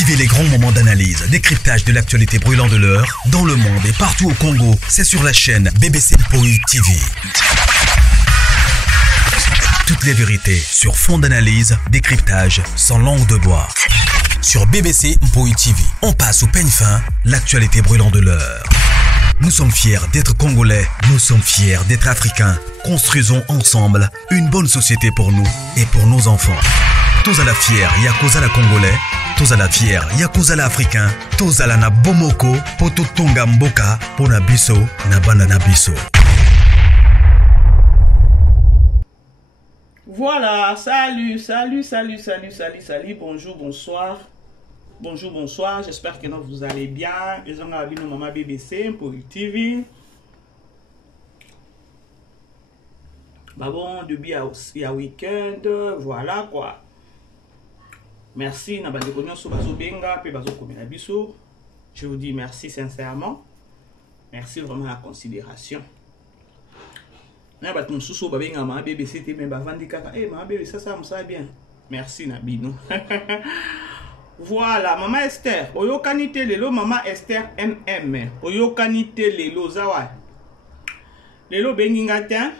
Vivez les grands moments d'analyse, décryptage de l'actualité brûlante de l'heure, dans le monde et partout au Congo. C'est sur la chaîne BBC Mpoi TV. Toutes les vérités sur fond d'analyse, décryptage, sans langue de bois. Sur BBC Mpoi TV, on passe au peigne fin, l'actualité brûlante de l'heure. Nous sommes fiers d'être Congolais, nous sommes fiers d'être Africains. Construisons ensemble une bonne société pour nous et pour nos enfants. Tous à la fière, Yakozala Congolais. Tous à la fière, Yakozala Africain. Tous à la na Bomoko, Poto Tonga Mboka, Pona Biso, Nabana Nabiso. Voilà, salut, bonjour, bonsoir, j'espère que vous allez bien. Ils ont vu nos maman BBC pour TV. Bah bon, depuis il y a week-end, voilà quoi. Merci, je vous dis merci sincèrement. Merci vraiment à la considération. Merci Nabino. Voilà, maman Esther. Oyo kanite lelo, maman Esther MM. Oyo kanite lelo, zawa. Lelo bengingata.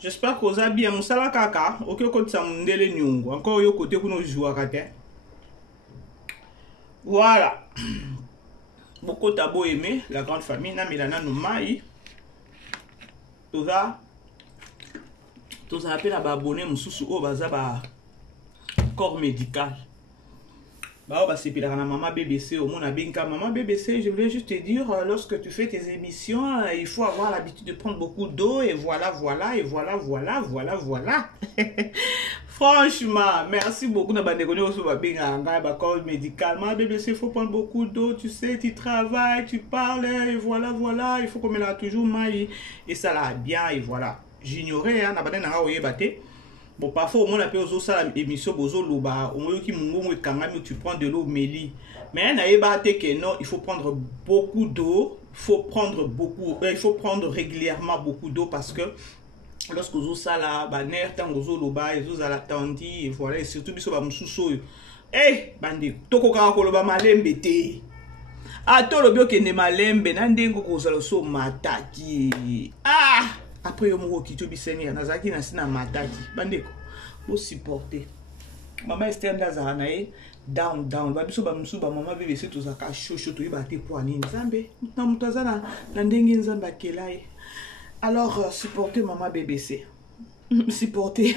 J'espère que vous avez bien. Moussala kaka. Ok, côté ça mundele nyungu. Encore yo côté kuno joua kate. Voilà. Beaucoup d'abo aimé la grande famille. Na milana no mai. Tout ça appelle à abonner mususu o baza ba corps médical. Bah c'est puis la maman BBC au monde a bien maman BBC, je voulais juste te dire lorsque tu fais tes émissions, il faut avoir l'habitude de prendre beaucoup d'eau et voilà. Franchement, merci beaucoup na bandekoni oso ba bien ba corps médical. Maman BBC, il faut prendre beaucoup d'eau, tu sais, tu travailles, tu parles et voilà, il faut qu'on me la toujours maille et ça là bien et voilà. J'ignorais hein na bande na oye baté. Bon, parfois, on appelle aux autres émissions, bozo loba, on qui tu prends de l'eau méli. Mais non, il faut prendre beaucoup d'eau, il faut prendre régulièrement beaucoup d'eau parce que lorsque vous ça là, baner tant bozo loba, ils à la tandi et voilà, et surtout biso ba mususo. Eh, bandi, toko ka ko loba malembe te. Ah, to lobio ke ne malembe nandengo ko zalo so mataki. Ah! Après, yo moko kito biseni nazaki na sina mataki bandeko pour supporter maman Esther ndaza na e down ba biso ba musu ba maman BBC to zaka shosho to ibate pour ani nzambe na mutaza na ndenge nzambe akelaye. Alors supporter maman BBC supporter.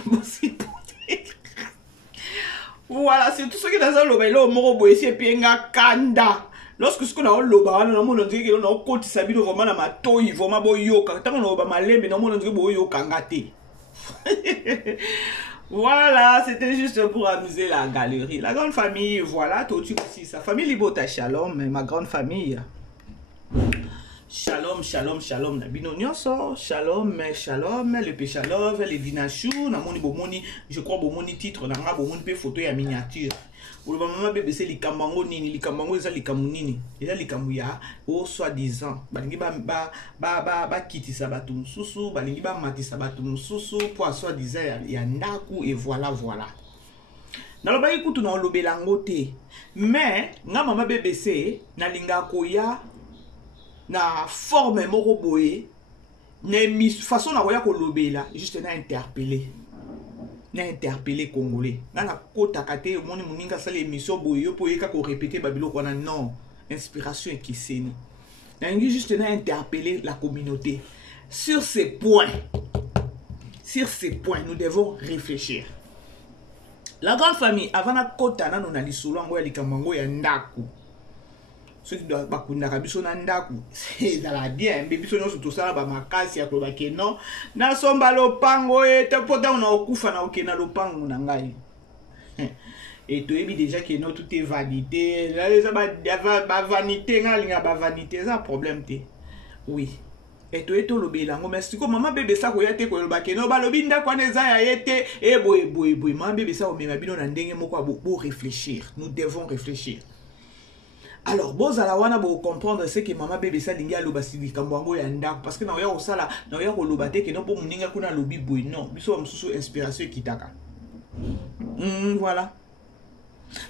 Voilà, c'est tout ce que dans le bailo moko boyesi penga kanda. Lorsque ce qu'on a loba, on a dit que on a côté sabi vraiment na matoi, vraiment boyoka. Tant on a ba malembe, on a dit boyoka ngate. Voilà, c'était juste pour amuser la galerie. La grande famille, voilà, tout aussi sa famille Libota Shalom, ma grande famille. Shalom, Nabino Nyoso, shalom, le péchalov, les dinachou, namoni bomoni, je crois bomoni titre, nanga bomoni pe photo ya miniature. Pour le maman BBC likambango nini, likambango eza likamu nini, eza likamu ya au soi-disant, balingi ba kitisa batu mususu, balingi ba matisa batu mususu, pour soi-disant ya ndaku et voilà. Naloba ikutu na olobelango te, mais nga maman BBC na linga koya na forme moko boye na façon na koya ko lobela juste na interpeller congolais na kota kate moni muninga sala émission boye po yeka ko répéter babilo kona non inspiration qui seni na ngi juste na interpeller la communauté sur ces points nous devons réfléchir. La grande famille avant na kota na nona lisolo ngo ya likambango ya ndaku. Ceux qui doivent bakunda kabiso na ndaku c'est la bien mais biso nyonso to sala ba makasi ya koba ke non na somba lopango et te pota on okufa na okena lopango na ngai et to ebi déjà que non tout est vanité là les ba vanité ngalinga ba vanité ça problème te oui et to eto lobela ngo merci ko maman bébé ça ko yate ko loba ke non ba lobi ndako na za ya yete e boy maman bébé ça o mema bino na ndenge moko bo réfléchir, nous devons réfléchir. Alors, bon, à la wana bo comprendre ce que maman bébé ça lingi aloba sidi kambango ya ndako parce que na oya osala na oya ko lobate que non po muninga kuna lobi boy non biso msusu inspiration kitaka. Voilà.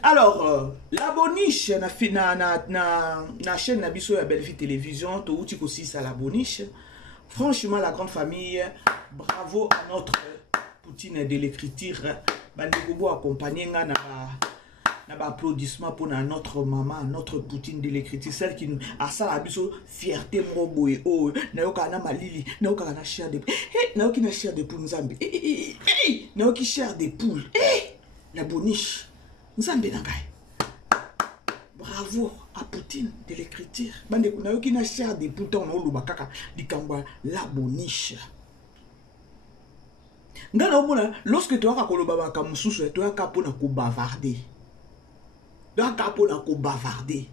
Alors, la boniche, na chaîne Nabiso ya Belle Vie Télévision, to outi aussi ça la boniche. Franchement, la grande famille, bravo à notre Poutine de l'écriture. Bandeko accompagné na applaudissement pour notre maman, notre Poutine de l'écriture, celle qui nous a ça la biso fierté mroboé oh na yoka na malili na yoka na chair de na yoki na chair de poule nzambe na yoki chair de poule la boniche nzambe na ngai. Bravo à Poutine de l'écriture. Bande na yoki na chair de poule ton no luba kaka likamba la boniche. Ngana omona lorsque tu as koloba ba kamususu tu as kapona ko bavarder. Donc, on a bavarder.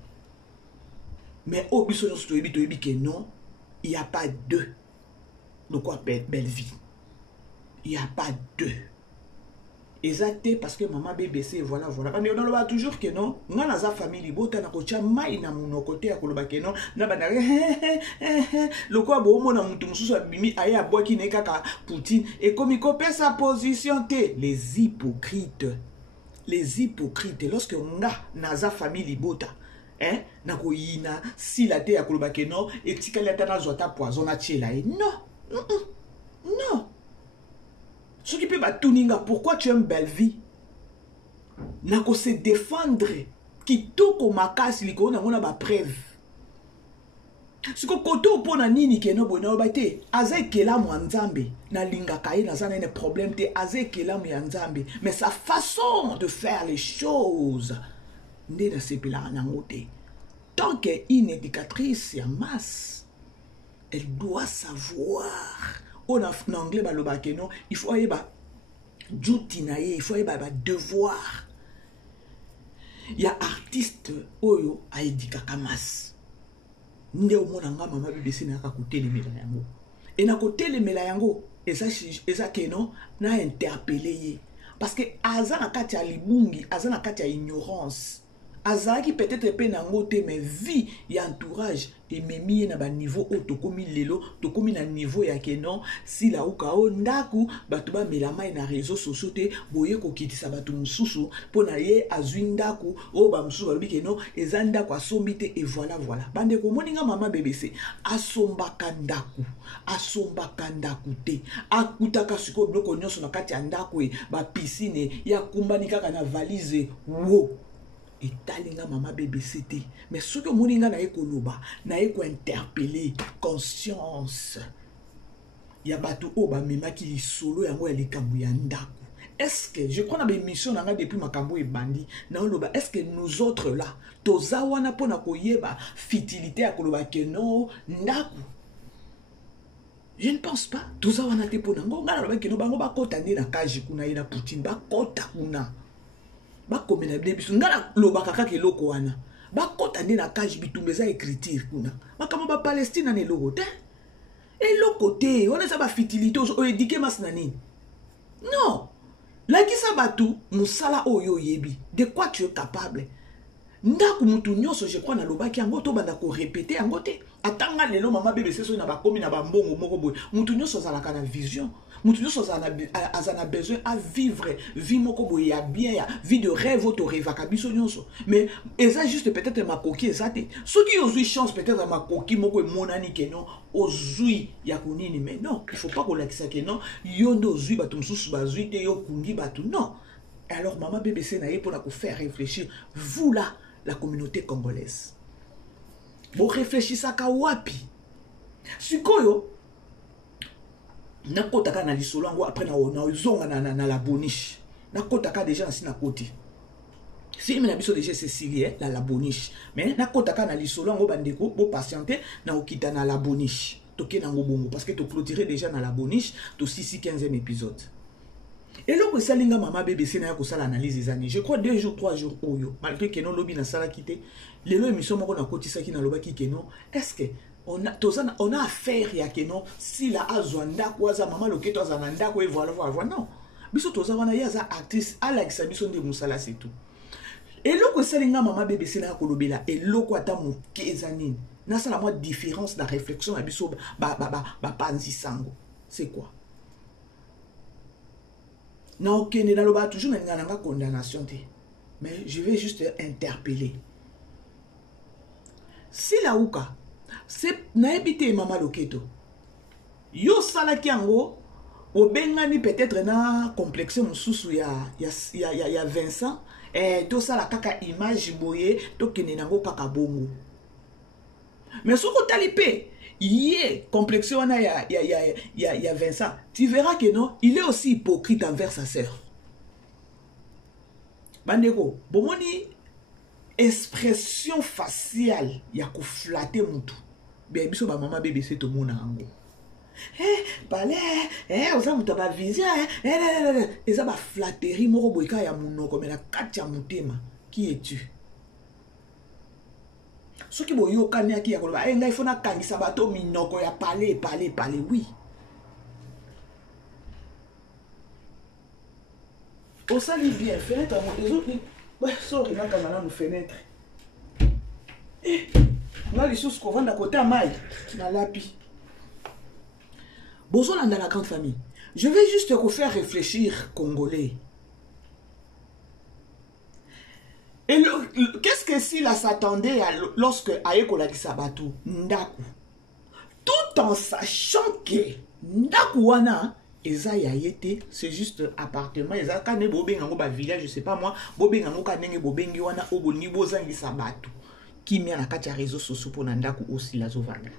Mais au biso que non, il n'y a pas deux. De quoi belle vie. Il n'y a pas deux. Exacté parce que maman BBC, voilà. On a toujours que non. On a la famille, on a coaché maï na mon côté à Koloba que non. On a le quoi bon mon amour tout sous bimi aïe à bois qui n'est qu'à Poutine et comme il copie sa position les hypocrites. Les hypocrites, lorsque on a naza famille libota, hein, nako yina, si la te akoloba ke non, et tika la tana zota poison na tchela, non, non. Ce qui peut batuninga, pourquoi tu aimes Belle Vie? Nako se défendre, qui toko makas liko na mona ba preuve. Si ko koto pona nini ke no bona obate azekela mwanzambe na linga kai na zana ne problème te azekela mwanzambe mais sa façon de faire les choses nde na sepela na ngote tant qu'une éducatrice ya masse elle doit savoir on a en anglais baloba ke non il faut yeba duty na ye il faut yeba ba devoir ya artiste oyo a éduquer masse. Nde omonanga mama BBC na ka kotelemela yango et na kotelemela yango eza keno na interpeller parce que aza na kati ya libungi aza na kati ya ignorance aza qui peut-être pe na ngote mais vie ya entourage et memi na ba niveau otokomi lelo tokomi na niveau ya keno si la uka o ndaku batu ba melama na réseaux sociaux te boye ko kitisa batu mususu pona ye azwindaku o ba mususu ba bikeno ezanda kwa sombite et voilà bande ko moninga mama BBC asombaka ndaku te akutaka siko bloko nyonso na kati ya ndaku e ba piscine ya kumbani kaka na valise wo et talinga mama BBC te mais ce que moninga na ekoloba na eko interpeller conscience ya batu o ba memaki lisolo yango ya likambo ya ndaku. Est-ce que je crois na émission nanga depuis makambo e bandi na loba est-ce que nous autres là toza wana pona koyeba futilité ya koloba que non ndaku? Je ne pense pas toza wana te pona ngala loba que no bango ba kota ndi na kaji kuna ina Poutine ba kota kuna ba komena biso ngala loba kaka ke loko wana ba kota ndi na kaji bitumbeza écriture kuna makama ba Palestine na loko te et loko te wana za ba futilité o éduquer mas na nini non la ki sa batu musala oyo yebi de quoi tu es capable ndaku mutu nyonso je crois na loba ki yango to banda ko répéter yango te atanga lelo mama BBC so na ba komi na ba mbongo moko boy mutu nyonso za la kana vision mutu nyonso za na besoin à vivre vie moko boy ya bien ya vie de rêve auto rêve kabiso nyonso mais eza juste peut-être ma coquille ça te ceux qui ont eu chance peut-être ma coquille moko monani ke non ozui ya kunini mais non il faut pas qu'on l'accès que non yondo ozui batu mususu bazui te yo kungi batu non. Alors maman BBC na ye pour la faire réfléchir vous là la communauté congolaise. Vous réfléchissez à wapi. Sikoyo nakotaka na lisolo ngo après na zonga na la boniche. Nakotaka déjà ainsi na côté. Si na biso déjà Cécilie la boniche. Mais nakotaka na lisolo ngo bandeko bo patienter na okita na la boniche. Toke na ngobongo parce que to clôturer déjà na la boniche to 6e épisode. Et là, que ça, maman BBC n'a pas ça l'analyse des années. Je crois 2 jours, 3 jours, malgré que non lobby na sala quitté. Les lois émissions qu'on a côté ça qui n'a loba qui que non. Est-ce que on a affaire ya que non si la azwanda quoi za maman loké toi zananda quoi voilà non. Biso toza wana ya za artiste Alex biso de musala c'est tout. Et là que ça maman BBC n'a kolobela et là quoi ta mu kezanine. Na ça la moi différence la réflexion à biso ba panzi sango. C'est quoi? Na okende na loba toujours na ngana condamnation te Mais je vais juste interpeller. Si la ouka, c'est naebite Mama Loketo. Yo salaki yango, obengani peut-être na complexe mususu ya Vincent, to sala kaka image boye, to kene nango kaka bongo. Mais soko talipe, yé complexe wana ya Vincent, tu verras que non, il est aussi hypocrite envers sa sœur. Bandeko, bomoni expression faciale ya ko flatter mutu. Be biso ba mama bébé c'est to mona ango. Balé, oza mutu ba vision, eza ba flatterie moko boyika ya munoko mais la kati ya mutema. Qui es-tu? Ce qui boyo kanya ki ya koloba, ngai fona kangisa bato minoko ya parler, oui. On s'allie bien, fenêtre à mon les autres. Sorry, là, quand on a nos fenêtres. On a les choses qu'on vend à côté à maille. Dans l'api. Bonjour, dans la grande famille. Je vais juste vous faire réfléchir, Congolais. Et qu'est-ce que s'il s'attendait lorsque Ayeko l'a dit Sabatou, Ndaku, tout en sachant que Ndaku wana eza ya yete, c'est juste appartement, eza kane bobenga ngo ba village, je sais pas moi, bobenga ngo kanenge bobengi wana obo nibo zangi Sabatou, qui met na kati ya réseaux sociaux pour Ndaku aussi la zovanga.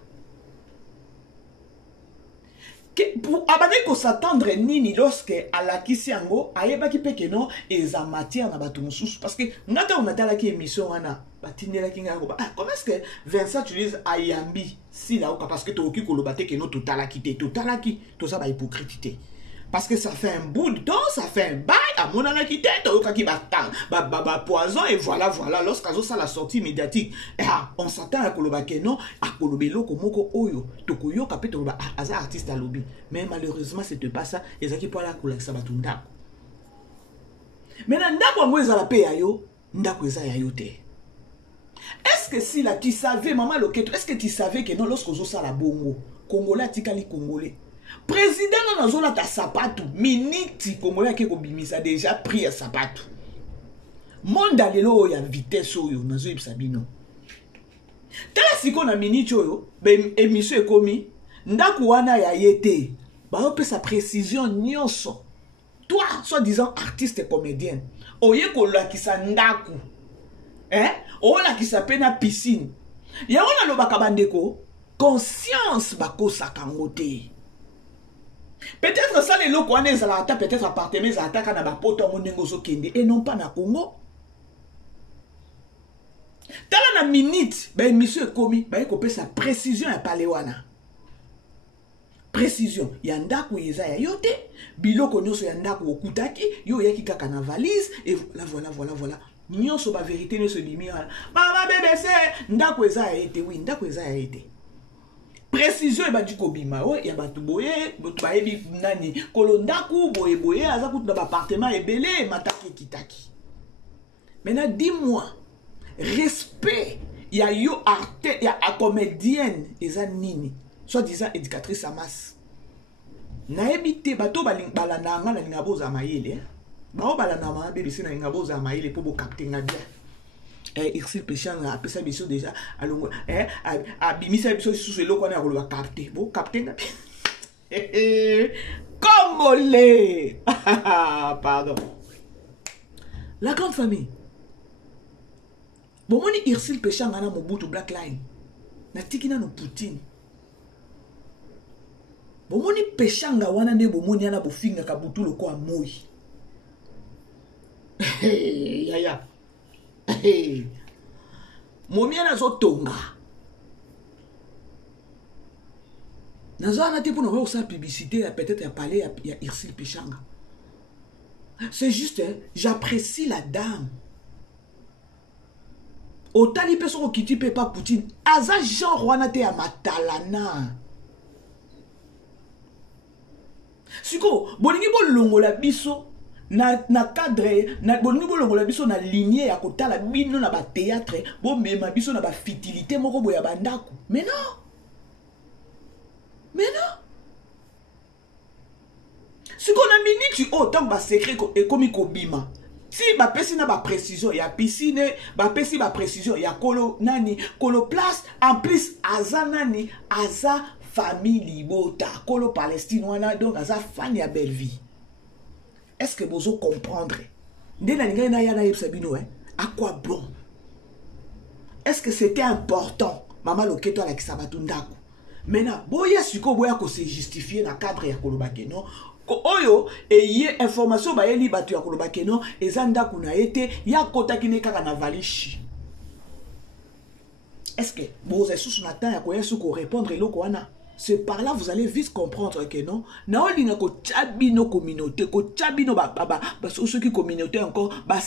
Pour abandonner s'attendre nini lorsque à la kisiango ayeba ki peke non eza matière na batu mususu parce que ngata on atala ki émission wana batindela ki ngako comment est-ce que Vincent utilise ayambi si là parce que to ki kolobate que non totala ki to ça ba hypocrite parce que ça fait un bout de temps, ça fait un bail à mon anakite to ka ki ba poison et voilà lorsqu'azo ça la sortie médiatique on s'attend à kolobake non à kolobelo komoko oyo to koyo ka pe to ba aza artiste à lobby mais malheureusement c'était pas ça ezaki pour la kola sabatu ndako maintenant ndako ngo ezala pe ya yo ndako eza ya yo te. Est-ce que si là tu savais Mama Loketo, est-ce que tu savais que non lorsque zo ça la bongo Congolais tikali Congolais président na zola ta sapatou miniti Congolais ke ko bimisa déjà pris à sapatou monde alelo ya vitesse oyo nazo yebisa bino tala siko na miniti oyo be émission ekomi ndaku wana ya yete ba opé sa précision nyonso toi soi-disant artiste et comédienne oye ko lakisa ndaku ola ki s'appelle piscine ya ona lobaka bandeko conscience bako sakangote. Peut-être ça les locaux les alata peut-être appartement les attaques na ba poto monengo zo kende et non pas na Congo. Tala na minute ba émission ekomi ba ko pe sa précision ya palewana. Précision ya ndako yeza ya yote biloko nyoso ya ndako okutaki yo yaki kaka na valise et voilà. Nyonso ba vérité ne se limite. Mama BBC ndako eza ya été oui ndako eza ya été. Précision e ba di kobima o ya batu boye botu ba ebi nani kolondaku boye aza kutu na ba appartement ebele mataki kitaki. Maintenant dis-moi respect ya yo arte ya a comédienne eza nini soi-disant éducatrice à masse. Na ebité bato balanda nga na ngabo za mayele bao balanda ma BBC na ngabo za mayele pour capter nga bien. Irsil Péchang a appelé ça biso déjà alongo abimisa biso sous le qu'on a relevé capter bon capter nga Congolais. Pardon. La grande famille. Bon moni Irsil Péchang ana Mobutu Black Line na tikina no Poutine. Bon moni Péchanga wana ne bo moni ana bo finga kabutu loko amoi. Yaya. Momi ana zo tonga. Nazo ana te pour nous faire publicité peut-être à parler à Irsil Péchanga. C'est juste j'apprécie la dame. Autant les personnes qui ne pas Poutine. Aza genre wana te ya matalana. Siko, bolingi bo longola biso na cadre na bolingi bo longola biso na lignée ya kotala bino na ba théâtre, bo mema biso na ba fitilité moko boya bandako. Mais non. Mais non. Siko na minute autant ba secret et komi kobima. si bapesi na ba précision ya piscine bapesi ba précision ya kolo nani kolo place en plus aza nani aza famille libota kolo Palestine wana donc aza fan ya belle vie. Est-ce que vous comprendre nde na linga na yana yebisa bino à quoi bon? Est-ce que c'était important Mama Loketo ala kisabatu ndako maintenant boya siko boya ko se justifier na cadre ya koloba ke non oyo eye information ba yeli batu ya koloba ke non ezanda kuna ete ya kota kine kaka na valishi. Est-ce que vous êtes sous matin ya koya suko répondre eloko wana? C'est par là vous allez vite comprendre que non na olinga ko tchabino communauté ko tchabino ba ceux qui communauté encore ba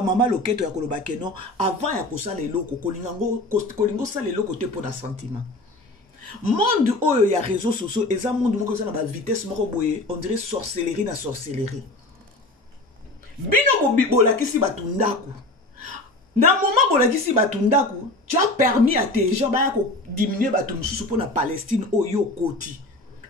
Mama Loketo ya koloba ke non avant ya kosala eloko kolingo sala eloko te pour na sentiment. Monde oyo ya réseaux sociaux eza monde moko za na ba vitesse moko boye on dirait sorcellerie na sorcellerie. Bino bola kisi batundako. Na moment bola kisi batundako, tu as permis à tes gens ba ko diminuer batum susu pour na Palestine oyo koti.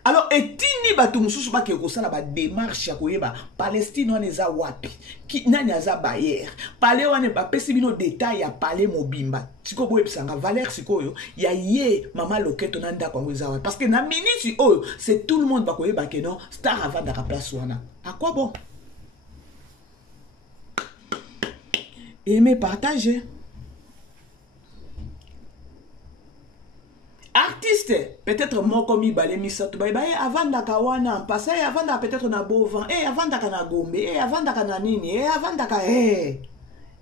Alors etini batum susu ba ke ko sala ba démarche ya koyeba Palestine wana eza wapi? Ki nani aza bayer? Pale wana ba pesi bino détail ya pale mobimba. Siko boye pisanga valeur sikoyo ya ye Mama Loketo na ndako ngo eza wapi? Parce que na minute oyo c'est tout le monde ba koyeba ke non star avant da place wana. À quoi bon? Aimer, partager. Artiste, peut-être moi comme il balait mis ça tout bye avant d'akawana passer avant d'à peut-être na bovan avant d'akana gombe avant d'akana nini avant d'aka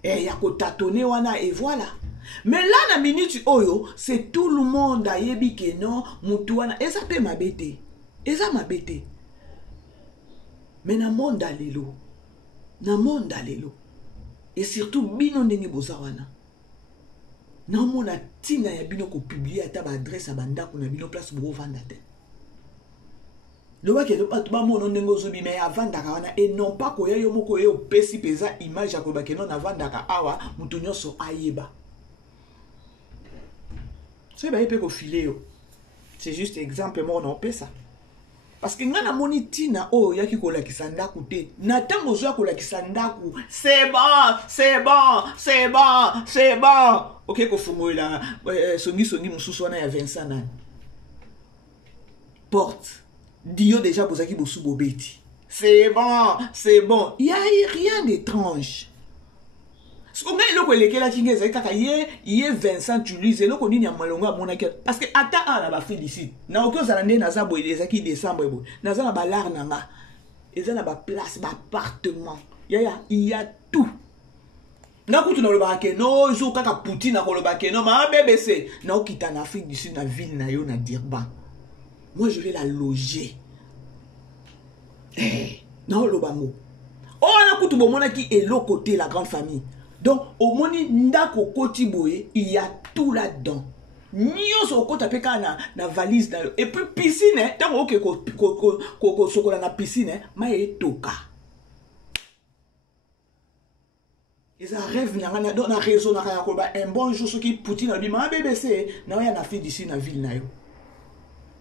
ya ko tâtonner wana et voilà. Mais là na minute oyo c'est tout le monde a yebi que non mutu wana eza pe mabete eza mabete. Mais na monde alelo et surtout bino ndenge bozawana na mona tina ya bino ko publier ata ba adresse abanda kuna bino place bo vanda te le wa ke le pas ba mona ndenge ozobi mais avanda ka wana et non pas ko yo moko yo pesi pesa image ya ko ba ke non avanda ka awa mutu nyonso ayeba c'est ba yepe ko filer yo c'est juste exemple moi on peut ça. Parce que ngana moni tina oh yaki ko la kisandaku te na tango zo ko la kisandaku c'est bon OK ko fumo la songi mususu wana ya 25 ans porte dio déjà bozaki bosu bobeti c'est bon il y a rien d'étrange. Ce qu'on a le lekela kingeza kaka ye Vincent tu lis eloko nini ya malonga monaki parce que ata ala ba fait d'ici na okoza za ndé na za boyeza ki décembre bo na za na ba lar nanga eza na ba place ba appartement il y a tout na kutu na loba ke no zo kaka Poutine na loba ke no ma BBC na okita na Afrique du Sud na ville na yo na Durban moi je vais la loger na loba mo oh na kutu bo monaki eloko te la grande famille. Donc, au moni ndako koti boye, il y a tout là-dedans. Nyoso kota peka na valise na et puis piscine, tant que ko sokola na piscine, ma etoka. Ils rêvent na dans na réseau na kaya ko ba un bon jour ce qui Poutine a dit ma BBC na ya na fait d'ici na ville na yo.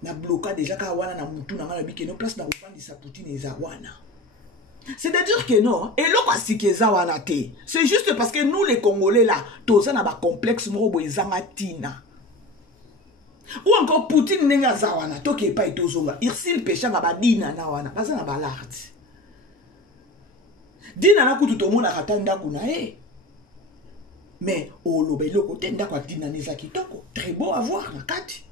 Na bloqué déjà ka wana na mutu na ngala bikeno place na kopandi sa Poutine eza wana. C'est-à-dire que non, et c'est juste parce que nous les Congolais là, tous on a un complexe morobo ezangatina. Ou encore Poutine nenga zawana, to ke pa itozonga. Irsil pecha ba dina na wana, baza na balart. Dina na kutu to mona katanda kuna mais au lobe loko tenda kwa dina nezaki toko, très beau à voir na kati.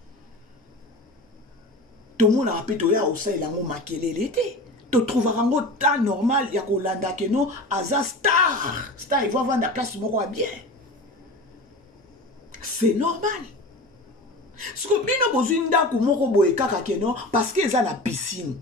To mona apeto ya osa ilango makelele l'été. Tu trouveras un temps normal, il y a Kolanda que non, Aza star, il va vendre la place moko bien. C'est normal. Ce que bino bozinda ku moko boye kaka que non, parce que ça la piscine.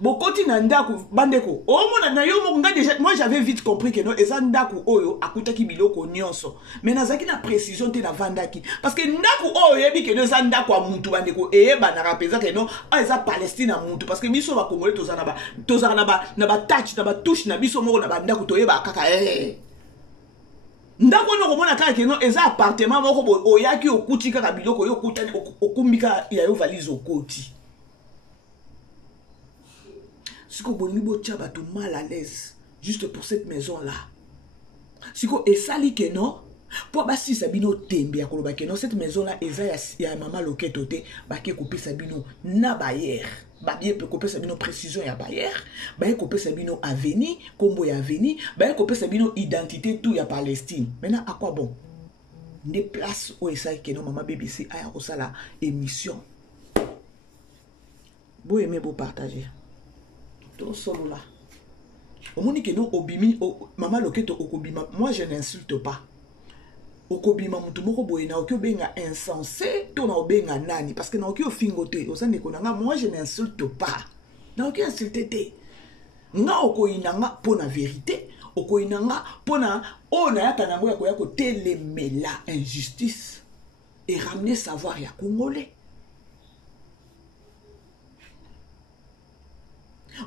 Bokoti na ndaku bandeko. Oh mona na yo moko déjà, moi j'avais vite compris que non, eza ndaku oyo akutaki biloko nyonso. Mais nazaki na précision te na vandaki parce que ndaku oyo yebi que non eza ndaku a muntu bandeko ba na rapeza que non, eza Palestine a muntu parce que biso ba Congolais tozana na ba touch na ba touche na biso moko na bandaku to yeba kaka ndako no komona kaka que non eza appartement moko oyaki okuti kaka biloko yo okutani okumbika ya yo valise okoti. Si vous avez mal à l'aise, juste pour cette maison-là. Siko, et ça li que non, pour basi sabino tembe ya koloba que non, cette maison-là, eza ya maman loketo te, baki couper sabino na bayer. Babie peut couper sabino précision ya bayer, baye couper sabino aveni, combo ya aveni, baye couper sabino identité tout ya Palestine. Maintenant, à quoi bon? Des places où esa que non, maman BBC aya osala émission. Beau aimer, beau partager. Tout solo là. Au monde que nous obimi, maman loketo okobima, moi je n'insulte pas. Okobima mutu moko boye na okyo benga insensé, to na obenga nani parce que na okyo fingote, osane konanga, moi je n'insulte pas. Na okyo insulté te. Nga okoinanga pona vérité, okoinanga pona ona yaka nango ya koya ko telemela injustice et ramener savoir ya congolais.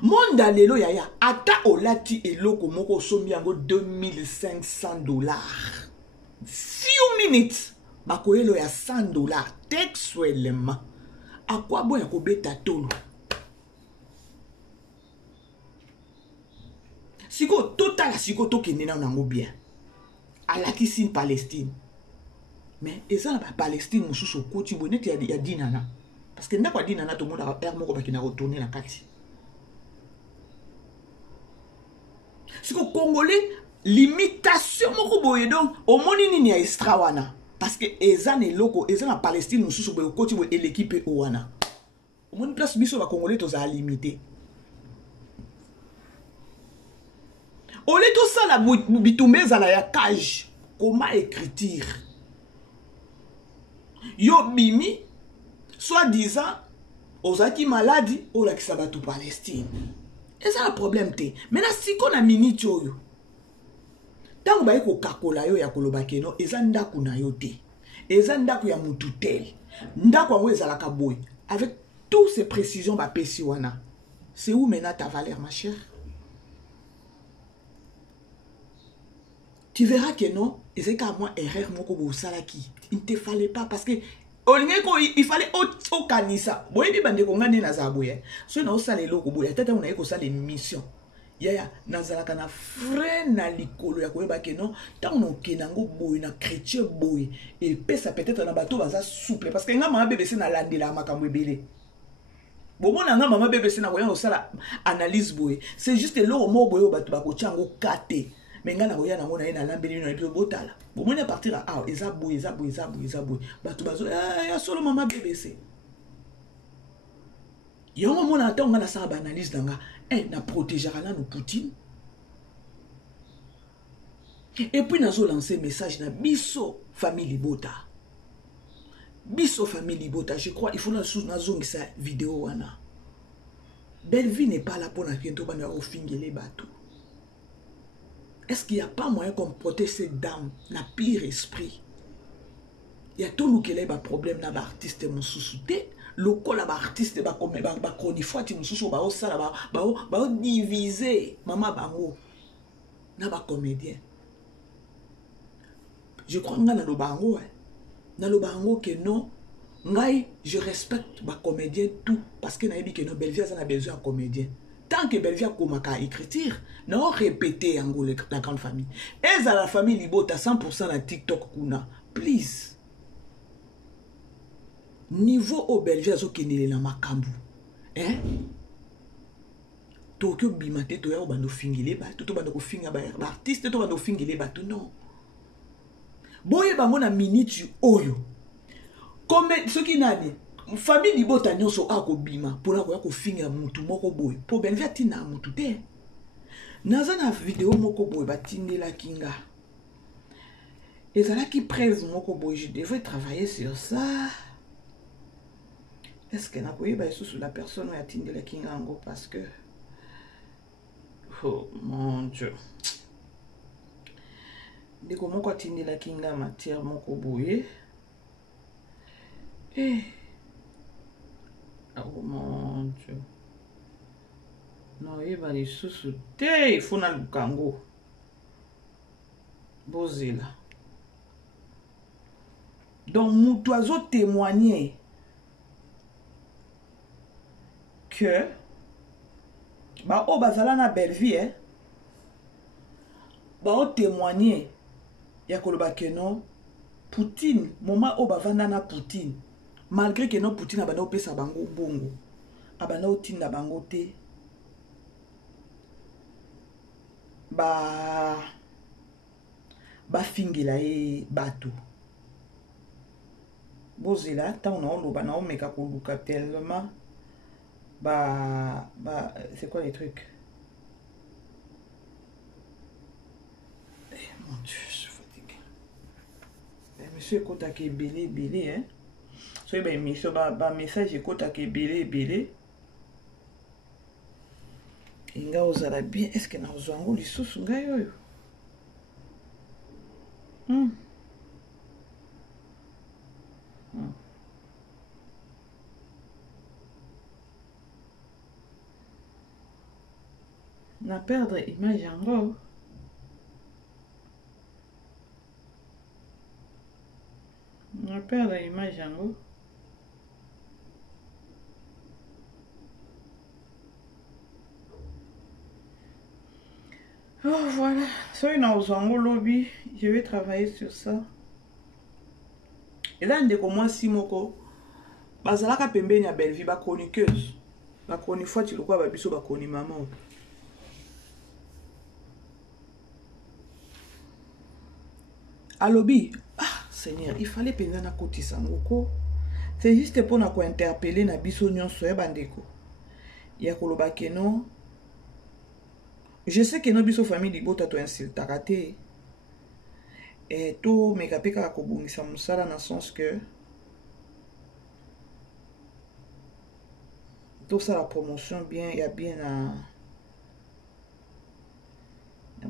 Monda lelo yaya ata olati eloko moko sombi yango $2500. Few minutes bakoyelo ya $100 textuellement. À quoi bon yako beta tolo? Siko total siko to kenena nango bien. Alaki sin Palestine. Mais eza na Palestine mususu koti bonete ya dinana. Parce que ndako dinana to monde a moko bakina retourner na kati. Si vous Congolais, limitation moko boye donc au moni nini ya extrawana parce que ezan et loko ezan la Palestine nous sous boye koti boye l'équipe owana. Au moni place biso ba Congolais toza limité. Ole to ça la bitumbe za la ya cage. Comment écrire? Yo bimi soi-disant ozaki maladie o la kisabatu Palestine. Et ça le problème te. Maintenant si qu'on a minute yo. Tant ba ko kakola yo ya koloba keno eza ndaku na yo te. Eza ndaku ya mututel. Ndaku ngo eza la kaboy. Avec toutes ces précisions ba pesi wana. C'est où maintenant ta valeur ma chère? Tu verras que non, et c'est qu'à moi erreur moko bo salaki. Il ne te fallait pas parce que il fallait au kanisa. Boye bi bande ko ngane na zaboye. So na osala eloko boye tata una ko sala émission. Yaya nazalaka na frère na likolo ya koyeba ke non tant on kenango boye na chrétien boye et pesa peut-être na bato baza souple parce que nga mama BBC na landela makambo ebele. Bon mon nga mama BBC na koya osala analyse boye. C'est juste lo mo boye bato ba ko tiango kate. Mais nga na koya na ngona na lambeli na epi botala. Bon mon partir à eza boye. Bato bazo ya solo mama BBC. Yongo mona atonga na sa analyse danga. Na protégera là nous Poutine. Et puis nous avons lancé un message na biso famille Libota. Biso famille Libota, je crois il faut nous sa vidéo wana. Belle-Vie n'est pas là pour na kiento bana ofingele bateau. Est-ce qu'il n'y a pas moyen qu'on protège cette dame na pire esprit? Il y a tout nous qui a un problème na ba artiste mon sous-souté. Le col ba artiste ba comme ba chronifoiti mususu ba osala ba diviser mama bango na ba comédien. Je crois nga na lo bango na lo bango que non ngai je respecte ba comédien tout parce que na yebi que no Belle-Vie a besoin de comédien. Tant que Belle-Vie a komaka écriture, na répéter en la grande famille. Et à la famille Libota 100% na TikTok kuna. Please. Niveau au Belle-Vie azo kenele na makambu. Tokyo bimate to ya bando fingile ba to bando ko finga ba artiste to bando fingile ba to non. Boye bango na minute oyo. Comme ce qui nani famille Libota nyonso ako bima pona ko ya ko finga mutu moko boye. Po Belle-Vie atina mutu te. Naza na vidéo moko boye batindela kinga. Ezalaki preuve moko boye, je devrais travailler sur ça. Est-ce que n'a pas sous la personne a atteint le kingango parce que oh mon Dieu. Dès que mon atteint la kinga matière mon koboye. Oh mon Dieu. Non, il va les sous-souter, il faut na lukango. Bozila. Donc mon oiseau témoigner que bah oh bazala na Belle-Vie bao témoigner ya koloba que non Poutine moment o bavanda na Poutine malgré que non Poutine abanda opesa bango bongo abanda otinda bango te bafingela ye bato bozela ntango na oloba na omeka koluka tellement c'est quoi les trucs? Mon Dieu, je suis fatigué. Monsieur ekotaka ebele hein. So émission message ekotaka ebele inga ozala bien. Est-ce que na ozwa yango lisusu ngai oyo? Na perdre image yango. Na perdre image yango. Oh voilà, so ina ozango lobby, je vais travailler sur ça. Et là ndeko mwasi moko bazalaka pembeni ya Belleville ba chroniqueuse. Ba chronique tu lokwa ba biso ba koni maman. Alobi, Seigneur, il fallait penza na kotisa ngoko. C'est juste pour na ko interpeller na biso nyonso ya bandeko. Ya koloba ke non. Je sais que nos biso famille libota to insultaka te. Et to mekapeka ko bungisa musala na sens que tout ça la promotion bien, il y a bien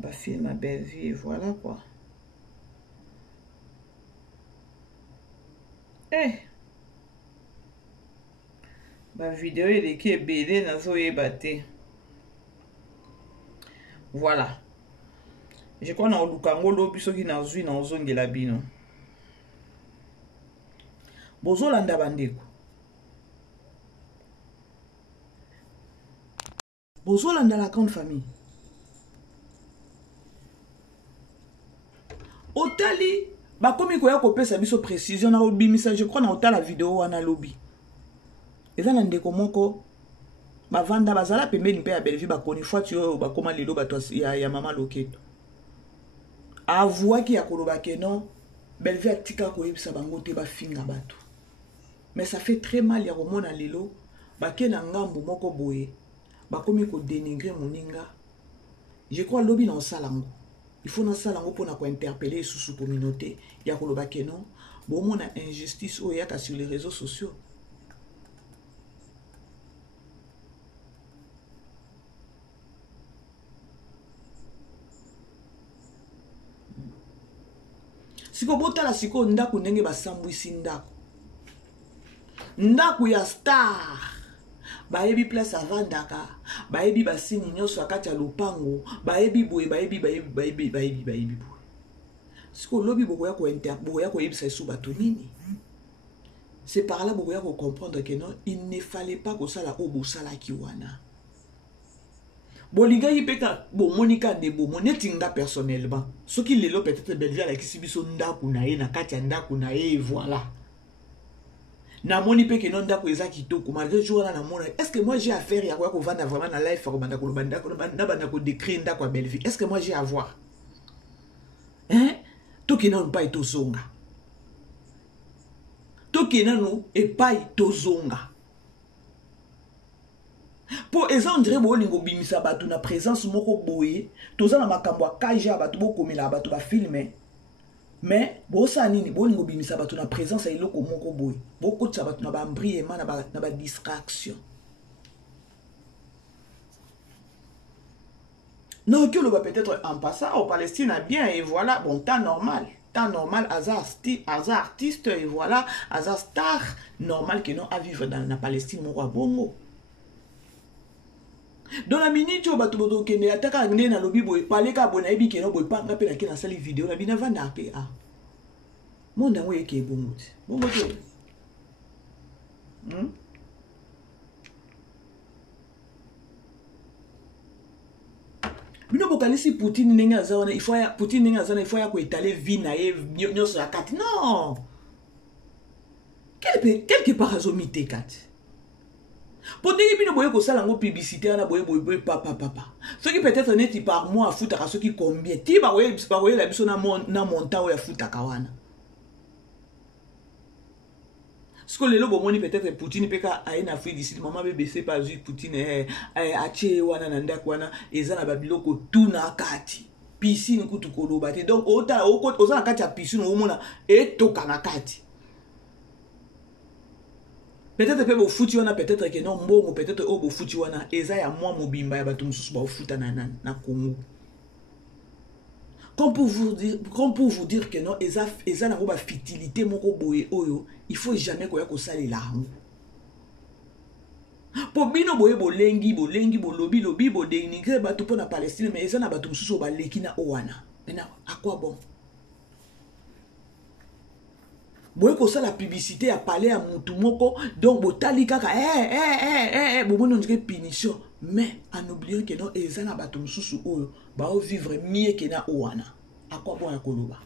à film à Belleville, voilà quoi. Ma vidéo il est qui est belé na zo yebate. Voilà. Je crois na olukango lobi soki na zui na ozongela bino. Bozolanda bandeko. Bozolanda la grande famille. Otali bakomi koya kopesa biso précision na obimisa, je crois na otala vidéo wana lobi. Eza na ndeko moko bavanda bazala pembeni mpe ya Belleville bakoni fois oyo bakoma lelo bato ya mama Loketo. Avouaki ya koloba ke non Belleville atika koyebisa bango te bafinga bato. Mais ça fait très mal ya komona lelo bake na ngambu moko boye bakomi ko dénigrer moninga. Je crois lobi na osalango. Il faut na salango pour na ko interpeller sous communauté ya koloba ke non bomona injustice oyo yaka sur les réseaux sociaux. Siko botala siko ndaku ndenge basambwisi ndaku. Ndaku ya star. Baebi place avandaka. Baebi basini nyoso akati ya lopango. Baebi boye, baebi. Siko lobi bokoya ko yebisa esu bato nini. C'est par là bokoya ko comprendre que non, il ne fallait pas que ça la obo sala kiwana. Bolinga yipeka bo monika de bo monetinga personnellement. Ce qui lelo peut-être Belleville la kisibiso ndaku na ye na kati ya ndaku na ye voilà. Na moni pe ke non ndaku eza kitoko malgré jour na mona. Est-ce que moi j'ai affaire ya ko vanda vraiment na live ko banda ko banda ko décrire ndaku à Belleville? Est-ce que moi j'ai à voir? Hein? Toki na pas itozonga. Toki na no e pas itozonga. Pour exemple, on dirait que bimisa batu na présence moko boye, toza na makambo akaja batu boko mela batu ba filmer. Mais bosa nini bolingo bimisa batu na présence ya iloko moko boye. Boko tsa batu na ba mbriema na ba distraction. Non que le va peut-être en passant au Palestine bien et voilà, bon temps normal, hasard artiste et voilà, hasard star normal que non à vivre dans la Palestine moko bongo. Dans la minute où bato bodo kende ataka ngene na lobi boy parler ka bona ebi keno boy pa ngape na kena sali vidéo na bina vanda ape a monde ngo yeke bongo te Bino bokalisi Poutine ndenge azawana, il faut ya Poutine ndenge azawana, il faut ya ko étaler vie na ye nyonso ya kati. Non. Quelque part azomite kati. Pour dire bino boye ko sala ngo publicité na boye papa. Ce qui peut-être neti par mois futa ka ce qui combien. Ti ba boye la biso na monta o ya futa kawana. Ce que les lobos moni peut-être Poutine peka a une Afrique d'ici maman BBC pas vu Poutine a che wana nanda kwana eza na babiloko tout na kati. Piscine kutu koloba te. Donc oza na kati ya piscine o mona e toka na kati. Peut-être que vous foutez peut-être que non, bon, peut-être que vous foutez eza ya moi mobimba ya bato mususu ba futa na Congo. Comme pour vous dire que non, eza na ba fitilité moko boye oyo, il faut jamais ko salela. Po bino boye bolengi bolobi bo dénigrer bato pour na Palestine mais eza na bato mususu ba leki na owana. Maintenant, à quoi bon? Boye ko ça la publicité a parlé à mutu moko donc botali kaka bomono ndike punition mais en oubliant que non ezana bato mususu oyo ba o vivre mieux que na owana à quoi bon ya koloba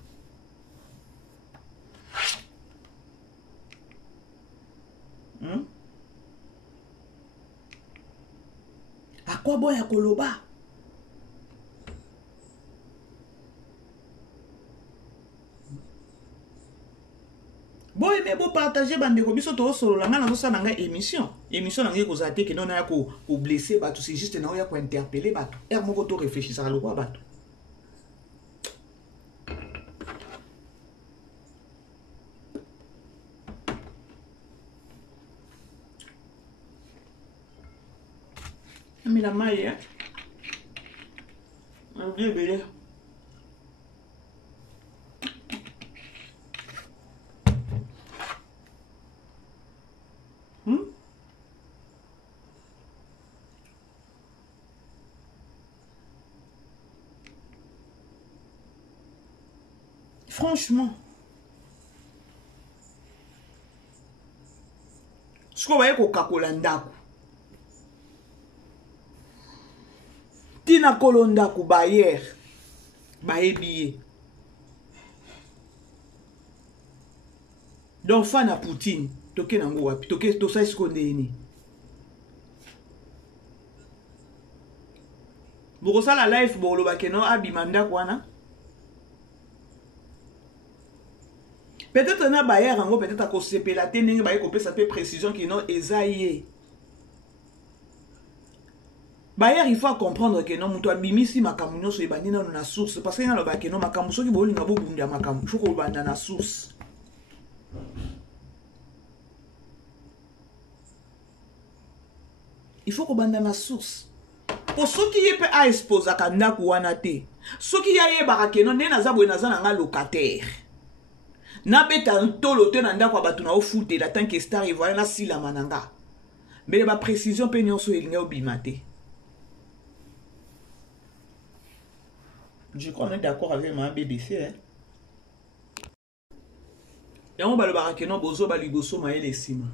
à quoi bon ya koloba. Bon, mais bon, partager bande ko biso to solo la ngana so na nga émission nanga ko zate ke non na ko blesser bato c'est juste na ya ko interpeller bato moko to réfléchir ça le quoi bato. Mais la maille hein. Bien bien. Franchement, ce qu'on va kokakola ndako tina kolondaku bayer baebiye donc fan à Poutine toke nango wapi toke tosai skondeni bokosa la life boloba keno abimanda kwana. Peut-être na bayer ango peut-être à kosepe la tene baye kopesa pe précision qui non ezaye. Bayer il faut comprendre que non muto abimisi makambo nyonso ebandi na source parce que na loba que non makambo soki bolinga bobunda makambo faut ko banda na source. Il faut ko banda na source. Pour ceux qui yepe a exposer kanda ku wana te. Ceux qui yaye barake non na zabwe na zana nga locataire. Na beta ntolo te na ndako bato na ofute la tant que star et voilà na sila mananga. Mais ba précision pe nyonso elinga obimate. Je crois qu'on est d'accord avec ma BBC hein. Et on va le barake non bozo ba liboso ma ele sima.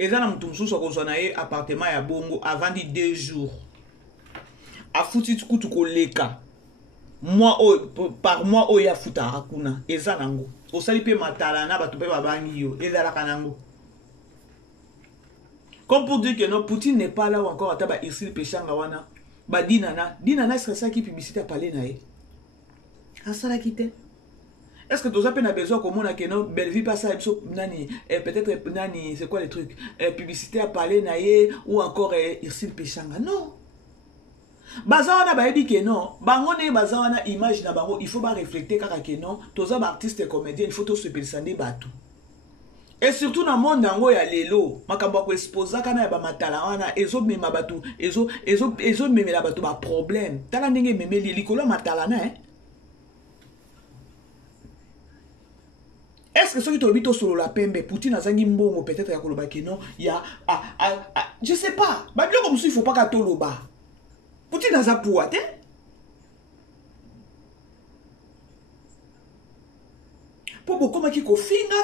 Eza na mutu mususu akozwa na ye appartement ya bongo avant 2 jours. Afuti kutu koleka. Moi par mois o ya futa akuna eza nango osali pe matala na bato pe babangi yo eza la kanango comme pour dire que non Poutine n'est pas là ou encore ataba Irsil Pechanga wana ba dinana est-ce que ça qui publicité a parlé na ye asala kite est-ce que tu as peine besoin comme on a que non belle vie pas ça nani peut-être nani c'est quoi les trucs publicité a parlé na ye ou encore Irsil Pechanga non. Bazawana ba dit que non, bangone bazawana image na bango, il faut pas refléter kaka que non, tous les artistes et comédiens, il faut tous se penser batou. Et surtout dans le monde dango ya lelo, makambo ko exposer kana ya ba matala wana, ezo mema batou, ezo memela batou ba problème. Tala ndenge memeli likolo matala na Est-ce que ceux qui t'habitent sur la pembe, Poutine a zangi mbongo peut-être ya koloba que non, il y a je sais pas, ba bien comme ça il faut pas ka toloba. Poutine a za pouate. Popo koma kiko finga.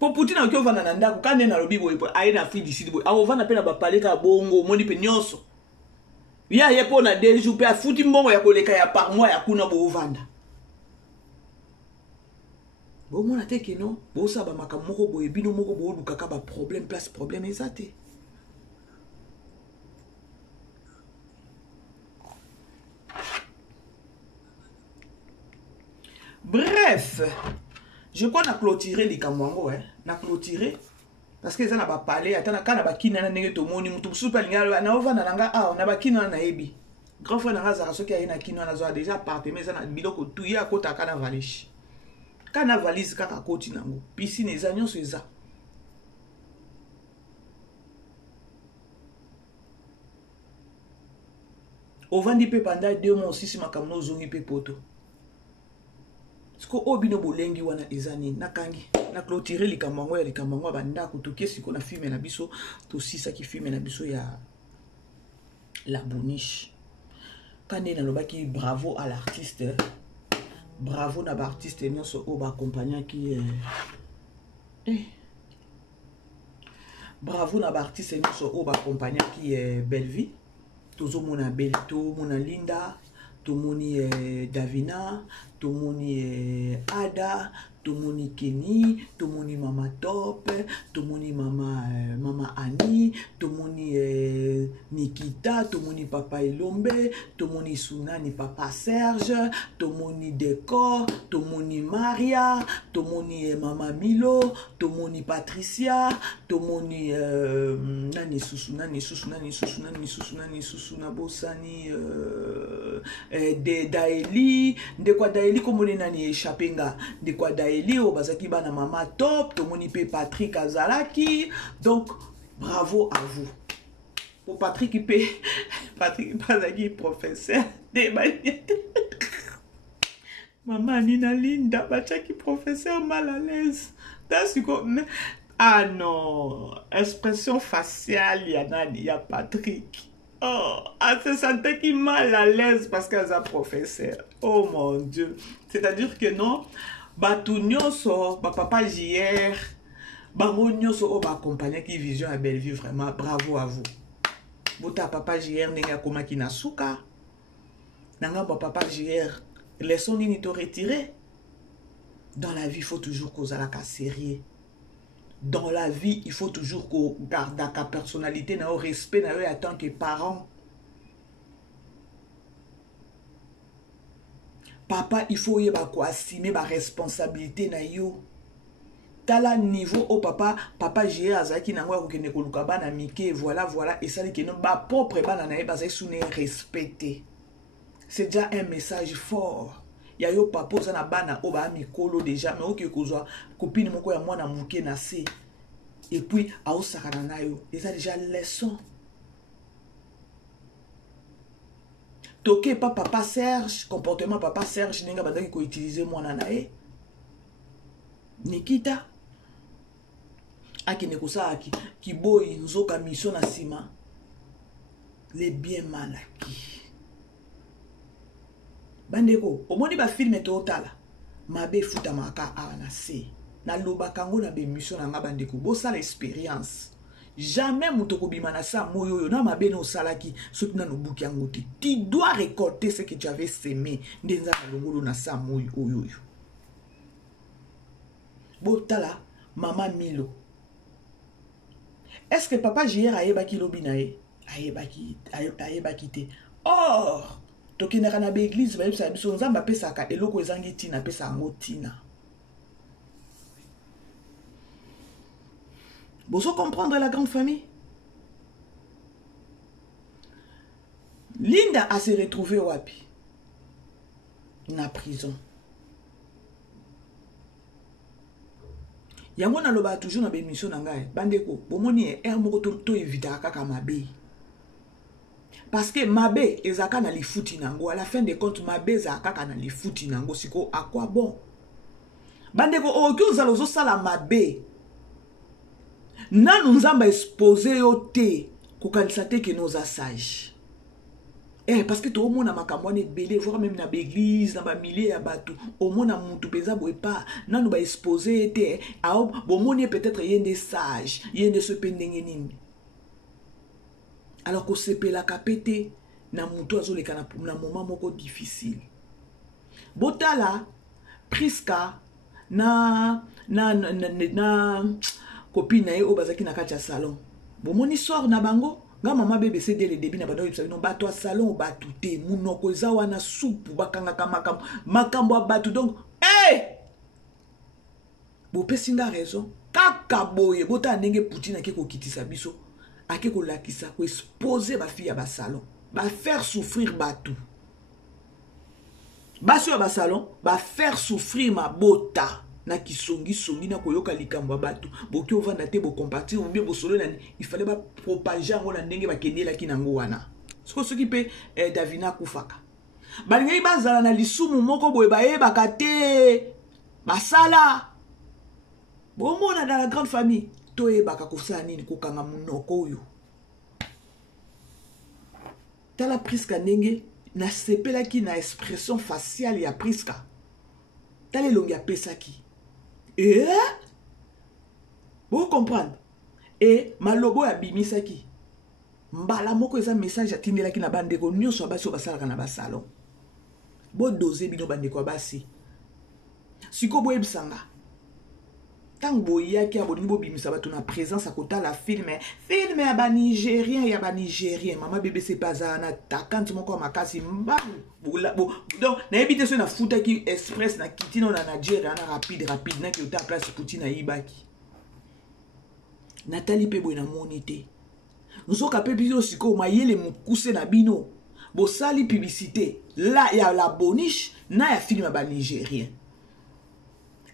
Po Poutine qui ovana na ndako kane na lobi boy aye na Afrique du Sud boy. A ovana pe na ba parler ka bongo moni pe nyonso. Ya ye po na 2 jours pe a futi mbongo ya koleka ya par mois ya kuna bo ovanda. Bo mona te ke non, bo sa ba makamoko boy bino moko bo lukaka ba problème place problème ezate. Bref, je crois qu'on a clôturé les Kamwango, hein. On a clôturé. Parce que ça n'a pas parlé. Attends, quand on a bakina na nege to moni mutu super linga na ova na nanga ah on a bakina na ebi. Grand frère na razara so ki a na kino na zo déjà parté mais ça na biloko tuye a kota kana valish. Kana valise kaka koti nango. Piscine eza nyonso eza. Ovandi pe pendant 2 mois aussi si makamno zongi pe poto. Siko obino bolengi wana ezani nakangi na clôturer likambango ya likambango banda kutoke siko na filme na biso to sisa ki filme na biso ya la boniche kande na lobaki bravo à l'artiste bravo na ba artiste nyonso o ba accompagner ki bravo na ba artiste nyonso o ba accompagner ki belle vie tozo mona Belto mona Linda tomoni Davina, tomoni Ada, tomoni Kenny, tomoni Mama Top, tomoni Mama Annie, tomoni Nikita, tomoni Papa Elombe, tomoni Sunani Papa Serge, tomoni Décor, tomoni Maria, tomoni Mama Milo, tomoni Patricia, tomoni nani susuna bosani de Daeli, de quoi Daeli comme on nani échappenga, de quoi Daeli au bazaki bana Mama Top, tomoni pe Patrick Azalaki. Donc bravo à vous. Pour Patrick P, Patrick Bazaki professeur de Maman Nina Linda, Bachaki professeur mal à l'aise. Ah non, expression faciale, il y a Patrick. Oh, elle se sentait qui mal à l'aise parce qu'elle a professeur. Oh mon Dieu. C'est-à-dire que non, Batunyoso, papa JR, Bamonyoso, oh, accompagné qui vision à Bellevue, vraiment, bravo à vous. Bota papa JR, nenga koma ki nasuka. Nanga papa JR, leçon nini to retirer. Dans la vie, il faut toujours causer la sérieux. Dans la vie, il faut toujours qu'on garde ta personnalité, au respect en tant que parent. Papa, il faut assumer ma responsabilité na yo. Tala niveau au papa j'ai azaki na ngwa kokene koluka bana mike voilà et ça li que non ba propre bana na ba sune respecté. C'est déjà un message fort. Ya yo papa za na bana o ba mikolo déjà mais oke kozwa copine moko ya mwana muke na se et puis a osakana na yo eza déjà leçon. Toke papa Serge comportement papa Serge nenga bandaki ko utiliser mwana na e Nikita akine kosaki ki boy nzoka mission na sima les bien malaki. Bandeko, omoni ba film totala. Mabe futa maka na se. Na loba kango na be mission na nga bandeko. Bo sala expérience. Jamais mutoko bimana sa moyo na mabe no salaki soki na nobuki yangote. Tu dois récolter ce que tu avais semé. Ndenza na longolo na sa moyo oyoyo. Bo tala mama Milo. Est-ce que papa JR ayebaki lobinae? Ayebaki te. Or tokendaka na beglise bayebisa biso nzambe apesaka eloko ezangi tina apesa yango tina. Boso comprendre la grande famille. Linda a se retrouvé wapi? Na prison. Yango na loba toujours na bémission na ngai. Bandeko, bomoni moko to éviter kaka mabe. Parce que mabe ezaka na lifuti nango à la fin de compte mabe ezaka na lifuti nango siko à quoi bon. Bandeko oki ozalozo sala mabe. Nanu nzamba exposé yo te kokanisa te ke noza sage. Parce que tout le monde a makamwane belé, voire même dans l'église, dans les milliers à bateau, au monde a monté pesa boue pas, nan nous va exposer été, bon monde peut-être y a des sages, y a des se pendengenine. Alors que c'est la capete, na monto azo le kana na moment moko difficile. Botala, Priska, na copine na yo bazaki na kati ya salon. Bon mon histoire na bango. Nga mama bébé c'est dès le début na bando yipsa non bato a salon batu te munoko za wana soupe bakanga ka makambo batu donc bo pesinga raison kaka boye bota ndenge Poutine ake ko kitisa biso ake ko lakisa ko exposer ba fille ba salon ba faire souffrir batu baso ba salon ba faire souffrir ma bota na kisongi na koyoka likambo batu boki ovanda te bo compartir ou bien bo solo na il fallait ba propager ngo na ndenge ba kendela kinango wana ce qui peut Davina kufaka balingi bazala na lisumu moko boye ba yeba kate basala bomona dans la grande famille to yeba ka kofisa nini kokanga munoko oyo tala Priska ndenge na sepela ki na expression faciale ya Priska tala longi ya pesaki. Vous comprenez? Et malobo ya bimisaki. Mbala moko eza message atindela ki na bandeko nyonso abasi basala na basalon. Bo doze bino bandeko abasi. Siko bo ebsanga. Tango boya ki aboni bo bimisa bato na présence à kota la film ya ba Nigérien mama bébé c'est pas na takanti moko makasi mbabu donc na ebite so na futa ki express na kitino na Nigeria na rapide na ki ota place Poutine na ibaki Nathalie pe boy na monité nous ka pe biso siko mayele mukuse na bino bo sali publicité là ya la boniche na ya film ya ba Nigérien.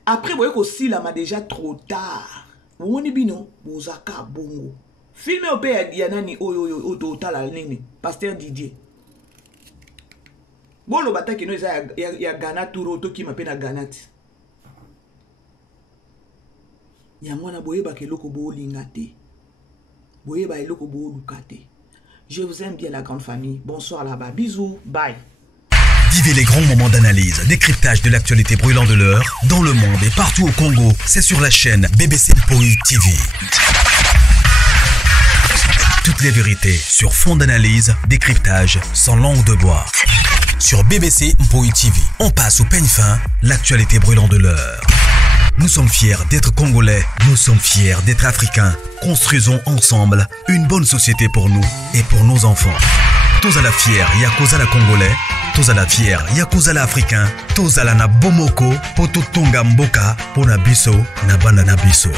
Après, vous voyez qu'aussi, là, déjà trop tard. Vous voyez bino, vous avez bongo. Filmez au père Dianani, total, Pasteur Didier. Bon, le bataille qui nous y a Ghana, tout qui m'appelle à Ghana. Il y a moi, boye ba ke loko bo lingate. Boye ba loko bo lukate. Je vous aime bien, la grande famille. Bonsoir là-bas. Bisous. Bye. Vivez les grands moments d'analyse, décryptage de l'actualité brûlante de l'heure, dans le monde et partout au Congo. C'est sur la chaîne BBC Mpoi TV. Toutes les vérités sur fond d'analyse, décryptage sans langue de bois. Sur BBC Mpoi TV, on passe au peigne fin, l'actualité brûlante de l'heure. Nous sommes fiers d'être Congolais, nous sommes fiers d'être Africains. Construisons ensemble une bonne société pour nous et pour nos enfants. Tous à la fière, Yakoza la Congolais. Tous à la fière, Yakuza la Africain, tous à la na bomoko, poto tonga mboka, pona biso, na banda na biso.